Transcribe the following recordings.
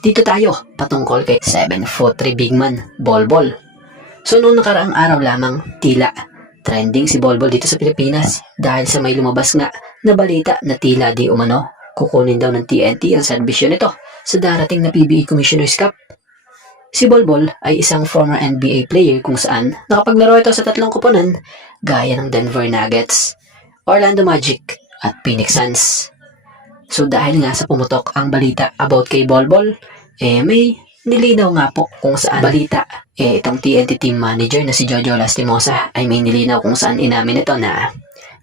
dito tayo patungkol kay 7'3" big man, Bolbol. So noong nakaraang araw lamang, tila trending si Bolbol dito sa Pilipinas dahil sa may lumabas nga na balita na tila di umano kukunin daw ng TNT ang serbisyo nito sa darating na PBA Commissioner's Cup. Si Bolbol ay isang former NBA player kung saan nakapaglaro ito sa tatlong koponan gaya ng Denver Nuggets, Orlando Magic at Phoenix Suns. So dahil nga sa pumutok ang balita about kay Bolbol, may nilinaw nga po kung saan balita. Itong TNT team manager na si Jojo Lastimosa ay may nilinaw kung saan inamin ito na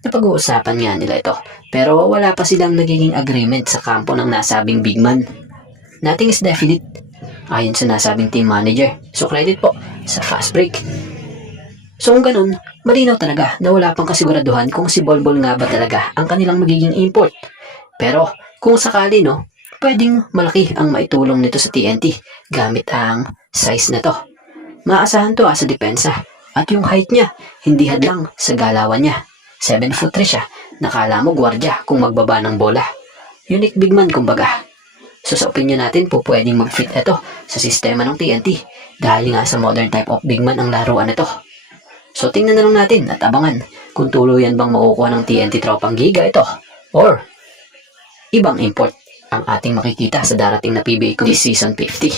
napag-uusapan nga nila ito. Pero wala pa silang nagiging agreement sa kampo ng nasabing big man. Nothing is definite, ayon sa nasabing team manager. So credit po sa fast break. So kung ganun, malinaw talaga na wala pang kasiguraduhan kung si Bolbol nga ba talaga ang kanilang magiging import. Pero kung sakali pwedeng malaki ang maitulong nito sa TNT gamit ang size na to. Maasahan to sa depensa at yung height niya hindi hadlang sa galawan niya. 7'3" siya, nakala mo gwardya kung magbaba ng bola. Unique big man kumbaga. So sa opinion natin po pwedeng mag-fit ito sa sistema ng TNT dahil nga sa modern type of big man ang laruan nito. So tingnan na lang natin at abangan kung tuluyan bang makukuha ng TNT tropang giga ito or ibang import ang ating makikita sa darating na PBA this season 50.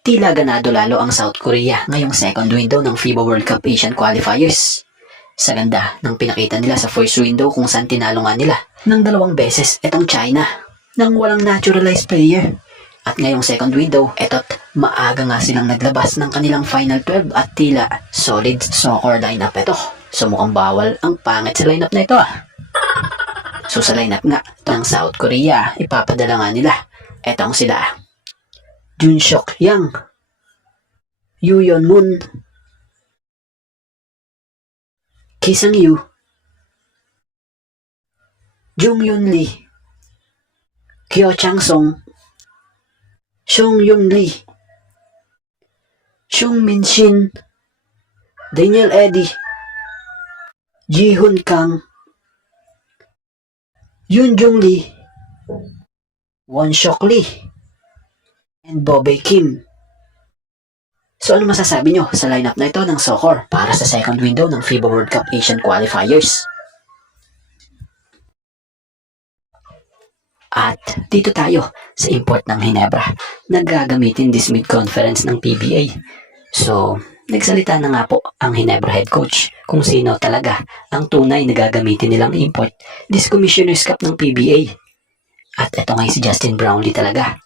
Tila ganado lalo ang South Korea ngayong second window ng FIBA World Cup Asian Qualifiers. Sa ganda ng pinakita nila sa first window kung saan tinalo nga nila ng 2 beses itong China nang walang naturalized player. At ngayong second window, eto't maaga nga silang naglabas ng kanilang final 12 at tila solid soccer lineup ito. So mukhang bawal ang pangit sa lineup na ito So sa lineup nga ng South Korea, ipapadala nga nila. Etong sila Jun Seok Yang, Yoo Yeon Moon, Ki Sang Yu, Jung Yoon Lee, Kyo Chang Song, Song Yoon Lee, Sung Min Shin, Daniel Eddy, Ji Hoon Kang, Yoon Jung Lee, Won Seok Lee, and Bobby Kim. So ano masasabi nyo sa lineup na ito ng soccer para sa second window ng FIBA World Cup Asian Qualifiers? At dito tayo sa import ng Ginebra na gagamitin this mid-conference ng PBA. So nagsalita na nga po ang Ginebra head coach kung sino talaga ang tunay na gagamitin nilang import this Commissioner's Cup ng PBA. At ito nga si Justin Brownlee talaga.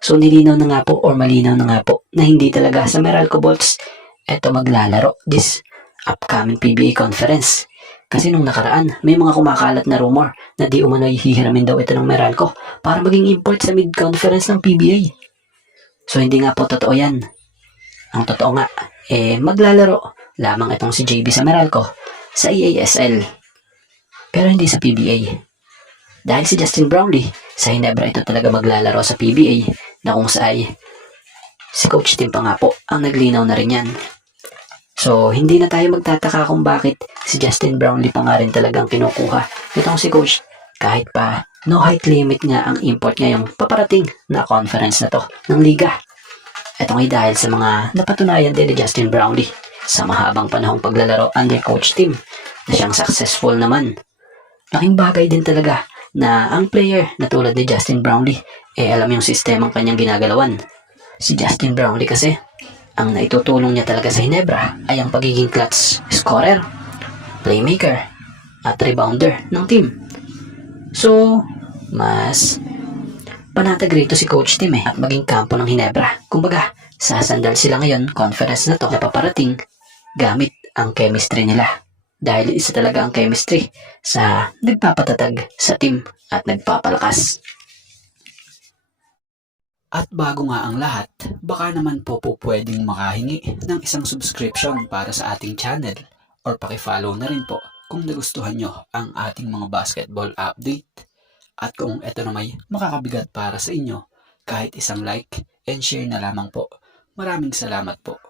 So nilinaw na nga po or malinaw na nga po na hindi talaga sa Meralco Bolts ito maglalaro this upcoming PBA conference. Kasi nung nakaraan may mga kumakalat na rumor na di umano'y hihiramin daw ito ng Meralco para maging import sa mid-conference ng PBA. So hindi nga po totoo yan. Ang totoo nga, maglalaro lamang itong si JB sa Meralco sa EASL. Pero hindi sa PBA. Dahil si Justin Brownlee sa Ginebra ito talaga maglalaro sa PBA na kung saan si Coach Tim pa nga po ang naglinaw na rin yan. So hindi na tayo magtataka kung bakit si Justin Brownlee pa nga rin talagang kinukuha itong si Coach kahit pa no height limit nga ang import ngayong paparating na conference na to ng liga. Ito nga dahil sa mga napatunayan din ni Justin Brownlee sa mahabang panahong paglalaro under Coach Tim na siyang successful naman. Laking bagay din talaga na ang player na tulad ni Justin Brownlee alam yung sistemang kanyang ginagalawan. Si Justin Brownlee kasi ang naitutulong niya talaga sa Ginebra ay ang pagiging clutch scorer, playmaker at rebounder ng team. So mas panatag rito si Coach Tim at maging kampo ng Ginebra. Kumbaga sasandal sila ngayon conference na to na paparating gamit ang chemistry nila. Dahil isa talaga ang chemistry sa nagpapatatag sa team at nagpapalakas. At bago nga ang lahat, baka naman po pwedeng makahingi ng isang subscription para sa ating channel or pakifollow na rin po kung nagustuhan nyo ang ating mga basketball update. At kung ito na may makakabigat para sa inyo, kahit isang like and share na lamang po. Maraming salamat po.